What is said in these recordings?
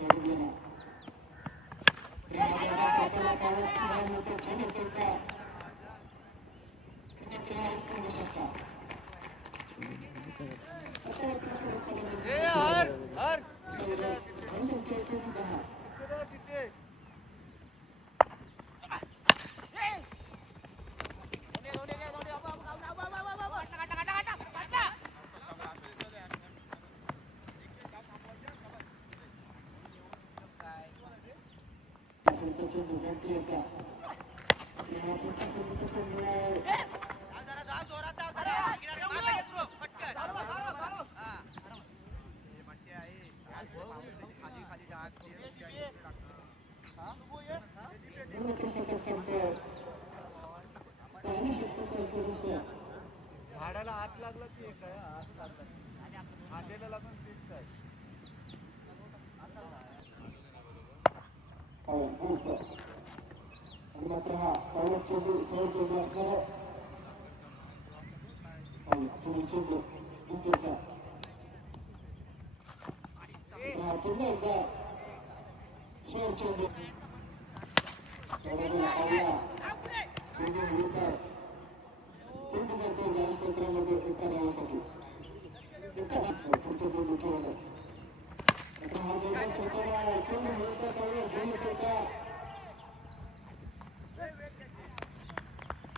Hari ini, ketika kita. hard. Yeah, yeah, yeah. प्रकरणात झाडाला हात लागला की एक आहे हात लागला हातेला लागून फिक्स आहे मात्र हा पावत चेंडू सहज चेंडू असणारा चेंडू चेंडू तुमच्याचा पुन्हा एकदा. चेंडू चेंडू घेतात चेंडू जातो क्षेत्रामध्ये एका एका चेंडू आता हा चेंडू घेतात घेऊन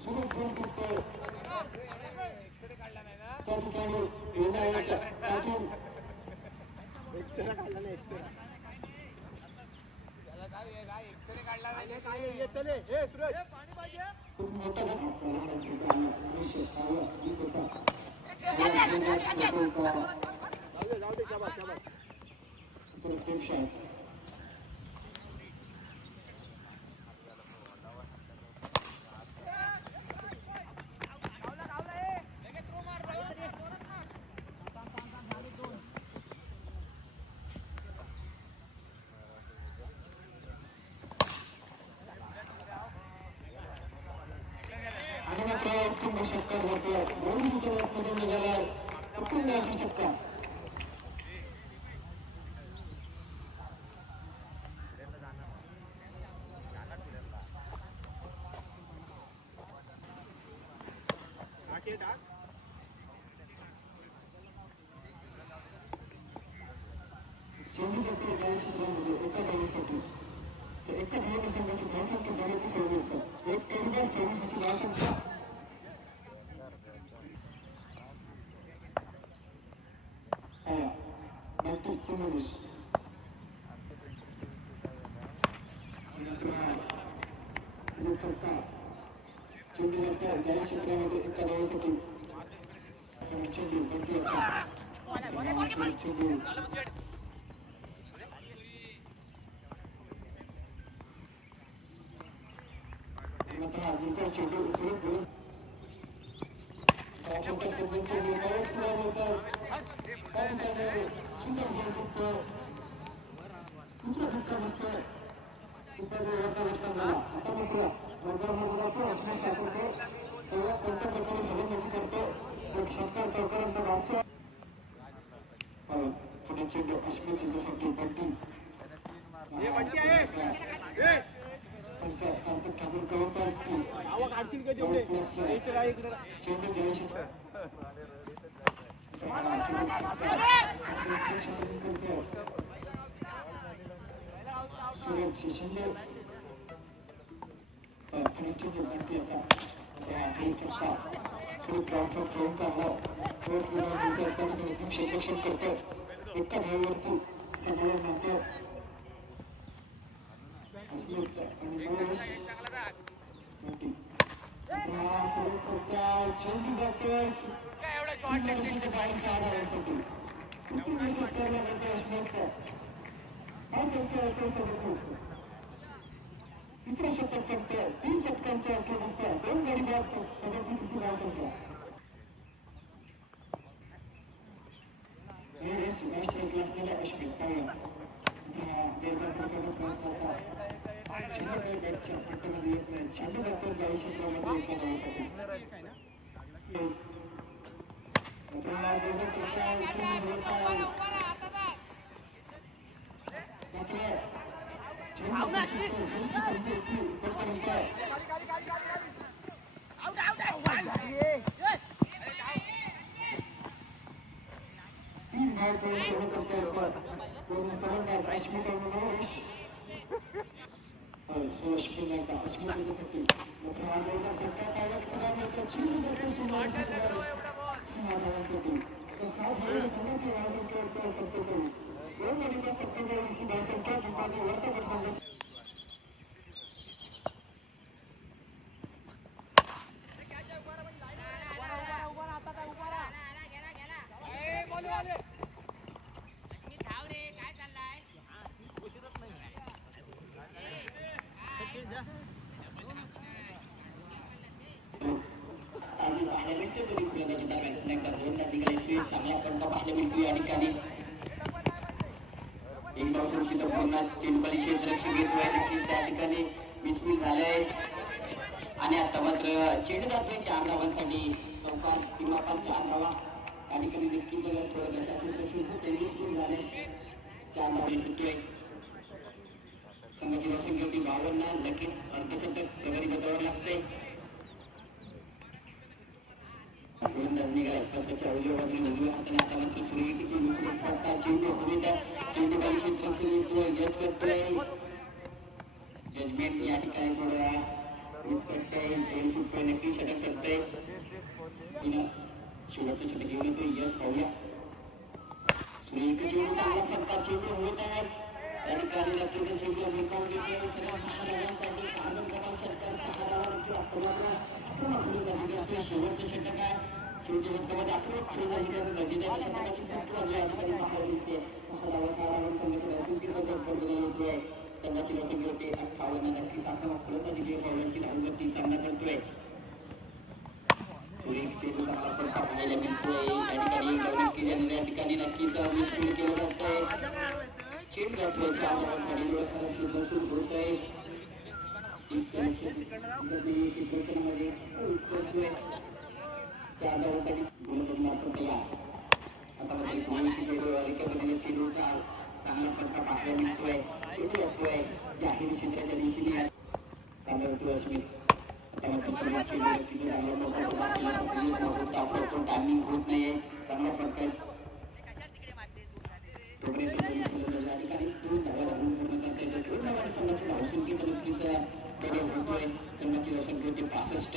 सुरू खेळ करतो त्या ठिकाणी विनायक पाटील खूप मोठा घटना आपणातला अखंड सत्कार होतो एवढी इतर आतमध्ये निघाला अखंड असा सत्कार चोवीसाठी दहा क्षेत्रामध्ये एका जागेसाठी तर एका एक चेंडू जातात त्या क्षेत्रामध्ये एका धावेसाठी चेंडू बंदी होता चेंडू मात्र चेंडू सुरू करून फटका होतात त्या ठिकाणी सुंदर खेळ दुसरा धक्का बसतोय झाला आता मात्र वर्गामध्ये जातो अस्मित सातरकर त्या कोणत्या प्रकारे फलंदाजी करतो एक सत्कार चौकारांचा भाष्य पुढे चेंडू अस्मित संघासाठी बंटी त्यांचा सार्थक ठाकूर कळवतात की प्लस चेंडू जयशी सुरेश शिंदे थ्रीटी की भर्ती था श्री चक्का श्री प्रार्थना ट्रेन का लाभ दो किलोमीटर तक निर्दित सिलेक्शन करते एक ड्राइवरती सजय मिळते अस्मिता आणि महेश मिटी श्री चक्का चेंटी जाते सिंगल सिंगल बाहेर सहा साठी किती निश्चित करण्यात येते अस्मिता हा सत्य होते सगळं ಇಸ್ರೋ ಶತಕಕ್ಕೆ ತೀನ್ ಶತಕಾಂತ ಆಚರಿಸಿದ ಬೆಂಗಳೂರಿಗೆ ಪ್ರದರ್ಶಿಸಿ ಭಾಷಣ Eres maestro de las nuevas respetadas. చిన్నపై చట్టపడి చెడు హత్య భవిష్యత్తులో యొక్క అవసరం మిత్రులు तीन भारतीय पूर्ण करते रफत पूर्ण फलंदाज अश्मिता मनोरेश और सुरेश पिनाका अश्मिता की शक्ति अपने हाथ में धक्का पायलट करा में तो अच्छी नज़र को सुना सिंह भारत की टीम और साथ ही संगत के आयोजन के तय सबके तेईस जातो सुमारे सहा धावांसाठी तर सहा दोन गणिता सत्तेचाळीस ही धावसंख्या दुपारी पाहायला मिळते तरी दोनदा चांगला पाहायला मिळतो या ठिकाणी एकदा सुरक्षित पूर्ण चेंडूखाली क्षेत्ररक्षक घेतोय नक्कीच त्या ठिकाणी मिसमिल झाले आणि आता मात्र चेंडू जातोय चार चौकार सीमापार चार या ठिकाणी नक्कीच थोडं त्याच्या क्षेत्ररक्षण होते मिसमिल झाले चार धावे जिंकतोय संघाची धावसंख्या होती बावन्न नक्कीच अर्धशतक प्रगती पथावर लागते गोलंदाज निघाला पथाच्या उजव्या बाजूने उजव्या हाताने आता मात्र सुरेख चेंडू सुरेख फटका चेंडू हवेत चेंडू काही क्षेत्ररक्षण येतोय जज करतोय जजमेंट या ठिकाणी थोडं मिस करतोय जैन सुटतोय नक्की षटक सरतोय तिनं शेवटचं षटक घेऊन येतोय यश पाहूया सुरेख चेंडू चांगला फटका चेंडू हवेत आहे الكريمة بجدية بقول ميسر سحر صديق عبد القادر شكر سحر ورد केल्याने या ठिकाणी नक्कीच मिसफील केलं जातंय चेंडू करतोय मार्फत आता मात्र सुरेख चेंडू रिकामीने चांगला फटका पाहायला मिळतोय चेंडू येतोय जाहीर क्षेत्राच्या दिशेने चांगला होतो अश्मित चांगला फटका. संघाचे पासष्ट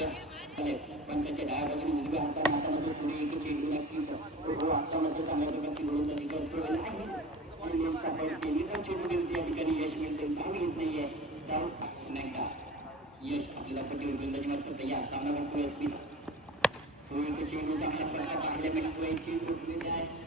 पंचायतच्या डाव्या बाजूने उजव्या हाताने हातामध्ये सूर्य एक चेंडू नक्कीच हो हातामध्ये चांगल्या प्रकारची गोलंदाजी करतो आणि नेमका बैल केली तर चेंडूने या ठिकाणी यश मिळते धाव येत नाहीये धाव अनेकदा यश आपल्याला पटीवर गोलंदाजी मात्र तयार सामना करतो यश मी सूर्य चेंडू चांगला फटका पाहायला मिळतोय चेंडू आहे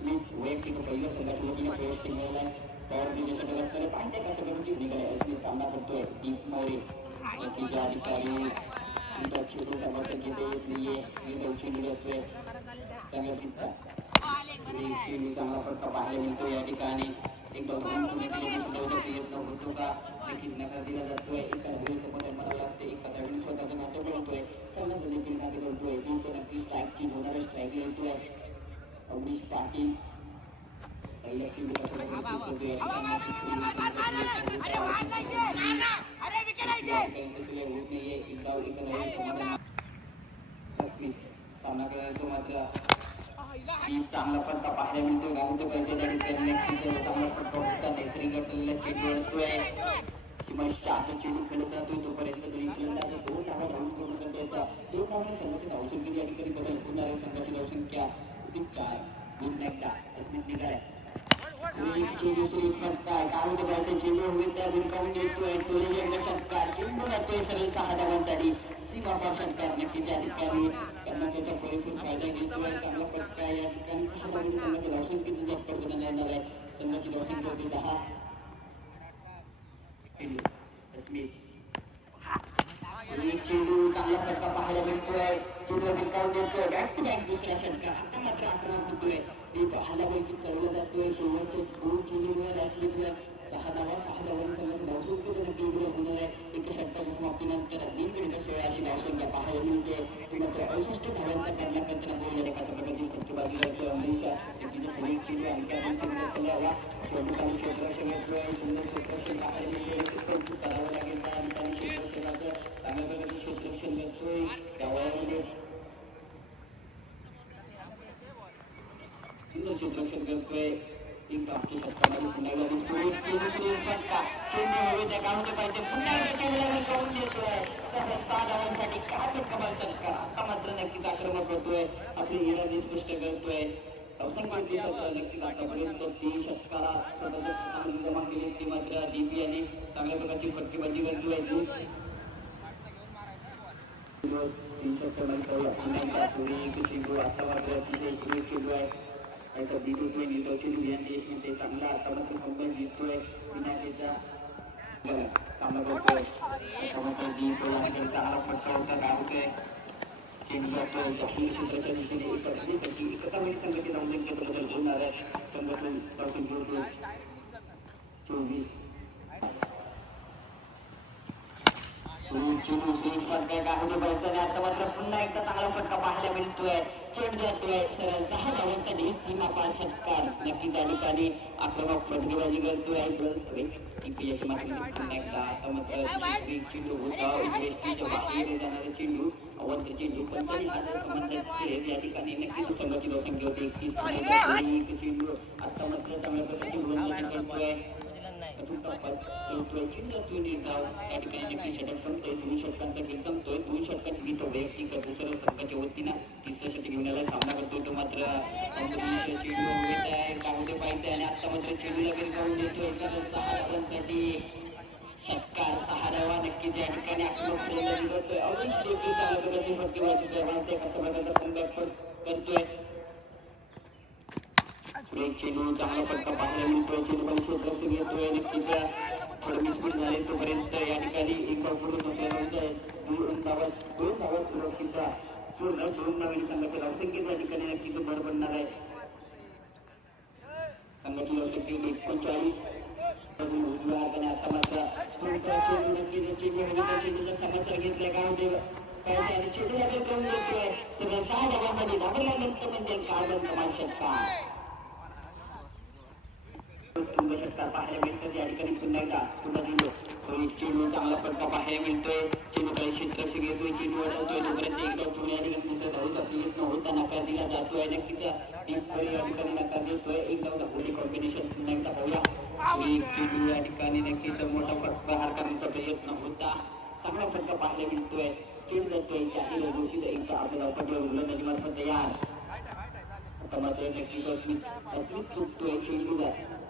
मुस्लिम वेब की कई संगठनों की देश की मेल है। और भी जैसे व्यवस्था है पाँच जगह से कमेटी निकल है। इसमें सामना करते हैं दीप मौर्य की जातिकारी विपक्षी समर्थन के लिए विपक्षी नेतृत्व संघटित चांगला फटका पाहायला मिळतो या ठिकाणी एक होतो का नक्कीच नकार दिला जातोय एका सोबत म्हणावं लागते एका दळील स्वतःचं नातं बनवतोय समज देखील नाते बनतोय नक्की स्ट्राईक चीज़ होणारा स्ट्राईक येतोय अवनीश पाटील सामना मात्र चांगला फटका पाहायला मिळतोय गावतो पाहिजे त्या ठिकाणी नक्कीच चांगला फटका होता नैसर्गिक असलेला चेंडू सीमारेषच्या आत चेंडू खेळत तोपर्यंत तरी फलंदाज दोन धावा धावून पूर्ण करता येतात दोन धावांनी संघाची धावसंख्या या ठिकाणी बदल होणार आहे संघाची धावसंख्या होती चार पुन्हा एकदा अस्मित निघाय एक चेंडू सुरू फटका गाव दबायचा चेंडू हवे त्या भिरकावून येतोय टोले एकदा षटकार चेंडू जातोय सरळ सहा धावांसाठी सीमापार षटकार नक्कीच या ठिकाणी त्यांना त्याचा पुरेपूर फ़ायदा घेतोय चांगला फटका या ठिकाणी सहा धावांनी संघाची धावसंख्येतून झटपट बदल येणार आहे संघाची धावसंख्या होती दहा अस्मित चेंडू चांगला फटका पाहायला मिळतोय चेंडू भिरकावून देतोय बॅक टू बॅक दुसरा षटकार आता मात्र आक्रमक होतोय एक हल्लापैकी चढवला जातोय शेवटचे दोन चेंडूवर صحدوا صحدوا ولسنا موضوع كده نبتدي هنا انكشف تجسم من التردين كده شوية عشان عشان جبهة يمين كده تمتر عيشش كده وين سبنا كده نقول لك سبنا كده في باقي كده أمريكا كده سويت फटका चेंडू हवे त्या पाहिजे पुन्हा एकदा चेंडूला करून देतोय सहा सहा धावांसाठी काय पण कमाल षटकार आता मात्र नक्कीच आक्रमक होतोय आपली स्पष्ट करतोय सत्र नक्कीच आतापर्यंत तीन षटकाला स्वतःच्या खात्यामध्ये जमा केली ती मात्र डीपी याने चांगल्या प्रकारची फटकेबाजी करतोय ती तीन षटकार पाहूया पुन्हा चेंडू आता मात्र अतिशय सुरेख चेंडू आहे. ऐसा दिसतोय नेतो चेंडू ध्यान देशमध्ये चांगला आतापर्यंत मुंबई दिसतोय. पिनाकेचा बघा सामना करतोय आता मात्र दिसतोय आणि त्यांचा चांगला फटका होता काय होतोय चेंडू जातोय जाहीर क्षेत्राच्या दिशेने एका धावसंख्येत म्हणजे बदल होणार आहे. संघाची धावसंख्या होते चोवीस सुरूची दुसरी फटका काय होतो आता मात्र पुन्हा एकदा चांगला फटका पाहायला मिळतोय चेंड जातोय सरळ सहा धावांसाठी सीमा पार षटकार नक्की त्या ठिकाणी आक्रमक फटकेबाजी करतोय याच्या माध्यमातून पुन्हा एकदा आता मात्र चेंडू होता वेस्टीच्या बाहेर जाणारा चेंडू अवंत चेंडू पंचाळीस हजार संबंधित केले या ठिकाणी नक्कीच संघाची लोकसंख्या होती एकतीस पुन्हा चेंडू आता मात्र चांगल्या प्रकारची गोलंदाजी करतोय अजून टप्प्यात येतोय चेंडू जातोय निर्धाव या ठिकाणी नक्की षटक संपतोय दोन षटकांचा खेळ संपतोय दोन षटकात विविध वैयक्तिक दुसऱ्या संघाच्या वतीनं तिसरं षटक घेऊन सामना करतोय तो मात्र चेंडू उमेद आहे काढून पाहिजे आणि आता मात्र चेंडूला घरी काढून देतोय सरळ सहा धावांसाठी षटकार सहा धावा नक्कीच या ठिकाणी आक्रमक फलंदाजी करतोय अमरीश देखील चांगल्या प्रकारची फटकेबाजी करण्याचा एका प्रकारचा कमबॅक करतोय एक चेंडू चांगला फटका पाहायला मिळतोय चेंडू पण घेतोय नक्की त्या थोडं मिसपीट झाले तोपर्यंत या ठिकाणी एक धाव पूर्ण दुसऱ्या दोन धावा दोन धावा सुरक्षित पूर्ण दोन धावांनी संघाच्या धावसंख्येत या ठिकाणी नक्कीच भर पडणार आहे. संघाची धावसंख्या एकोणचाळीस उजव्या हाताने आता मात्र चेंडू नक्कीच चेंडू हवी चेंडूचा समाचार घेतलाय काय होते काय ते चेंडू लागेल करून देतोय सगळं सहा धावांसाठी घाबरल्यानंतर म्हणजे काय पण कमाल षटकार उत्तुंग षटकार पाहायला मिळतं त्या ठिकाणी पुन्हा एकदा पुन्हा चेंडू चेंडू चांगला फटका पाहायला मिळतोय चेंडू काही क्षेत्ररक्षक घेतोय चेंडू अडवतोय तोपर्यंत एकदा पुणे पूर्ण या ठिकाणी दुसऱ्या धावचा प्रयत्न होता नकार दिला जातोय नक्कीच एक या ठिकाणी नकार देतोय एकदा डाव धावली कॉम्बिनेशन पुन्हा एकदा पाहूया एक चेंडू या ठिकाणी नक्कीच मोठा फटका हार प्रयत्न होता चांगला फटका पाहायला मिळतोय चेंडू जातोय जाहीर घोषित एकदा आपल्या धावपटीवर गोलंदाजी मार्फत तयार आता मात्र नक्कीच अस्मित अस्मित चुकतोय चेंडू जात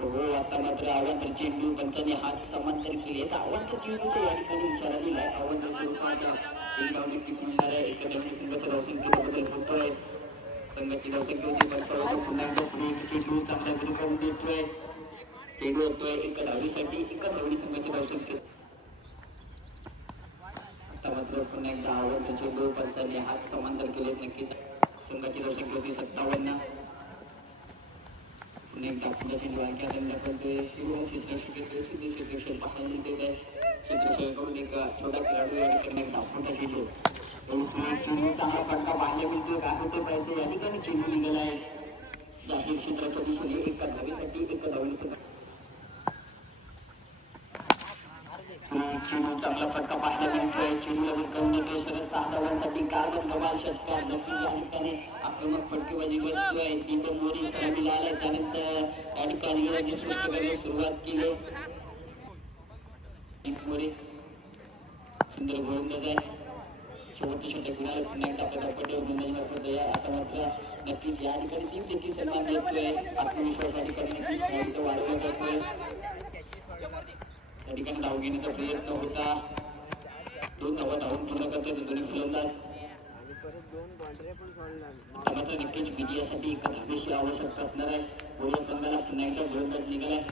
हो आता मात्र अवांतर चेंडू पंचाने हात समांतर केले तर अवांतर चेंडूचा या ठिकाणी इशारा दिलाय अवांतर स्वरूपाचा एक धाव नक्कीच मिळणार आहे एका धावने संघाच्या धावसंख्येबद्दल बदल होतोय संघाची धावसंख्या होती परत पुन्हा एकदा सुरू एक चेंडू चांगला विरुद्ध देतोय. चेंडू होतोय एका धावीसाठी एका धावडी संघाची धावसंख्या. आता मात्र पुन्हा एकदा आवडते चेंडू पंचाने हात समांतर केलेत नक्कीच. संघाची धावसंख्या होती सत्तावन्न. অনেক বাসু বাসু एक छोटा खिलाड़ी या करने दाफून का खेलो उसमें चिनू चांगला फटका बाहेर चेंडू चांगला फटका पाहायला मिळतोय चेंडूला विक्रम देतोय सरळ सहा धावांसाठी कार्बन कमाल षटकार नक्कीच या आक्रमक फटकेबाजी करतोय दीपक मोरे सलामीला आलाय त्यानंतर या ठिकाणी सुरुवात केली दीप मोरे सुंदर या ठिकाणी धाव घेण्याचा प्रयत्न होता. दोन धावा धावून पूर्ण करतात दोन्ही फलंदाज आता नक्कीच विजयासाठी एका धावेशी आवश्यकता असणार आहे. कोरिया संघाला पुन्हा एकदा गोलंदाज निघालाय.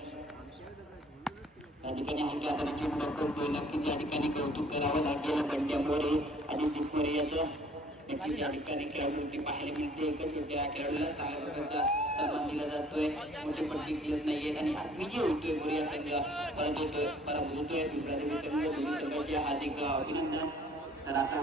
या ठिकाणी हलकी हाताने चेंडू नक्कीच या ठिकाणी कौतुक करावं लागेल. बंड्या मोरे आणि दीप मोरे याचं. नक्कीच या ठिकाणी खेळाडूंची पाहायला मिळते. एका छोट्या खेळाडूला चांगल्या प्रकारचा सन्मान दिला जातोय. मोठे पट्टी खेळत नाहीये. आणि आज विजय होतोय कोरिया संघ परत येतोय परत होतोय. दुसरा संघ तुम्ही संघाचे हार्दिक अभिनंदन. तर आता